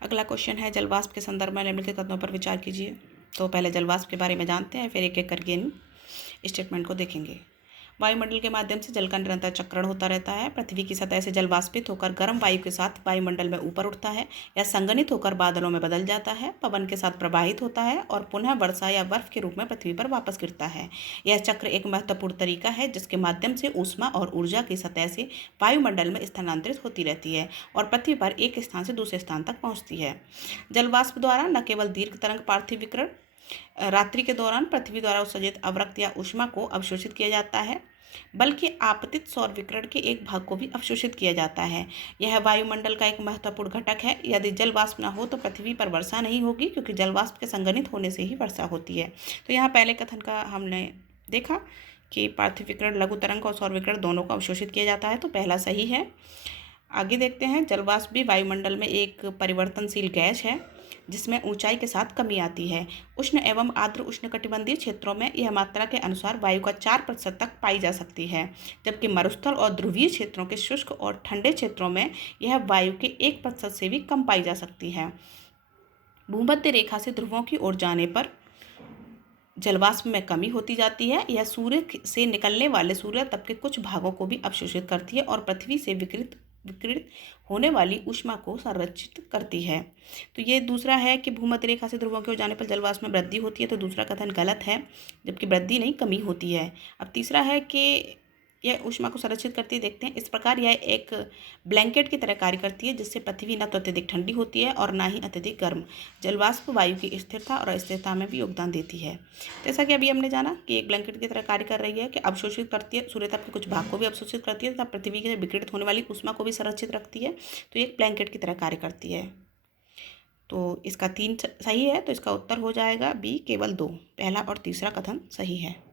अगला क्वेश्चन है, जलवाष्प के संदर्भ में निम्नलिखित कथनों पर विचार कीजिए। तो पहले जलवाष्प के बारे में जानते हैं, फिर एक एक करके इन स्टेटमेंट को देखेंगे। वायुमंडल के माध्यम से जल का निरंतर चक्रण होता रहता है। पृथ्वी की सतह से जल वाष्पित होकर गर्म वायु के साथ वायुमंडल में ऊपर उठता है या संघनित होकर बादलों में बदल जाता है, पवन के साथ प्रवाहित होता है और पुनः वर्षा या बर्फ के रूप में पृथ्वी पर वापस गिरता है। यह चक्र एक महत्वपूर्ण तरीका है जिसके माध्यम से ऊष्मा और ऊर्जा की सतह से वायुमंडल में स्थानांतरित होती रहती है और पृथ्वी पर एक स्थान से दूसरे स्थान तक पहुँचती है। जलवाष्प द्वारा न केवल दीर्घ तरंग पार्थिव विकिरण रात्रि के दौरान पृथ्वी द्वारा उत्सर्जित अवरक्त या ऊष्मा को अवशोषित किया जाता है, बल्कि आपतित सौर विकिरण के एक भाग को भी अवशोषित किया जाता है। यह वायुमंडल का एक महत्वपूर्ण घटक है। यदि जल वाष्प न हो तो पृथ्वी पर वर्षा नहीं होगी, क्योंकि जल वाष्प के संघनित होने से ही वर्षा होती है। तो यहाँ पहले कथन का हमने देखा कि पार्थिव विकिरण, लघु तरंग और सौर विकिरण दोनों को अवशोषित किया जाता है, तो पहला सही है। आगे देखते हैं, जलवाष्प भी वायुमंडल में एक परिवर्तनशील गैस है जिसमें ऊंचाई के साथ कमी आती है। उष्ण एवं आर्द्र उष्णकटिबंधीय क्षेत्रों में यह मात्रा के अनुसार वायु का 4% तक पाई जा सकती है, जबकि मरुस्थल और ध्रुवीय क्षेत्रों के शुष्क और ठंडे क्षेत्रों में यह वायु के 1% से भी कम पाई जा सकती है। भूमध्य रेखा से ध्रुवों की ओर जाने पर जलवाष्प में कमी होती जाती है। यह सूर्य से निकलने वाले सूर्य तप के कुछ भागों को भी अवशोषित करती है और पृथ्वी से विकिरित होने वाली ऊष्मा को संरक्षित करती है। तो ये दूसरा है कि भूमध्य रेखा से ध्रुवों की ओर जाने पर जलवाष्प में वृद्धि होती है, तो दूसरा कथन गलत है, जबकि वृद्धि नहीं कमी होती है। अब तीसरा है कि यह ऊष्मा को संरक्षित करती है। देखते हैं, इस प्रकार यह एक ब्लैंकेट की तरह कार्य करती है जिससे पृथ्वी न तो अत्यधिक ठंडी होती है और ना ही अत्यधिक गर्म। जलवाष्प वायु की स्थिरता और अस्थिरता में भी योगदान देती है। जैसा कि अभी हमने जाना कि एक ब्लैंकेट की तरह कार्य कर रही है, कि अवशोषित करती है, सूर्यताप के कुछ भाग को भी अवशोषित करती है तथा पृथ्वी के विकिरित होने वाली ऊष्मा को भी संरक्षित रखती है। तो ये एक ब्लैंकेट की तरह कार्य करती है। तो इसका 3 सही है, तो इसका उत्तर हो जाएगा बी, केवल 2। पहला और तीसरा कथन सही है।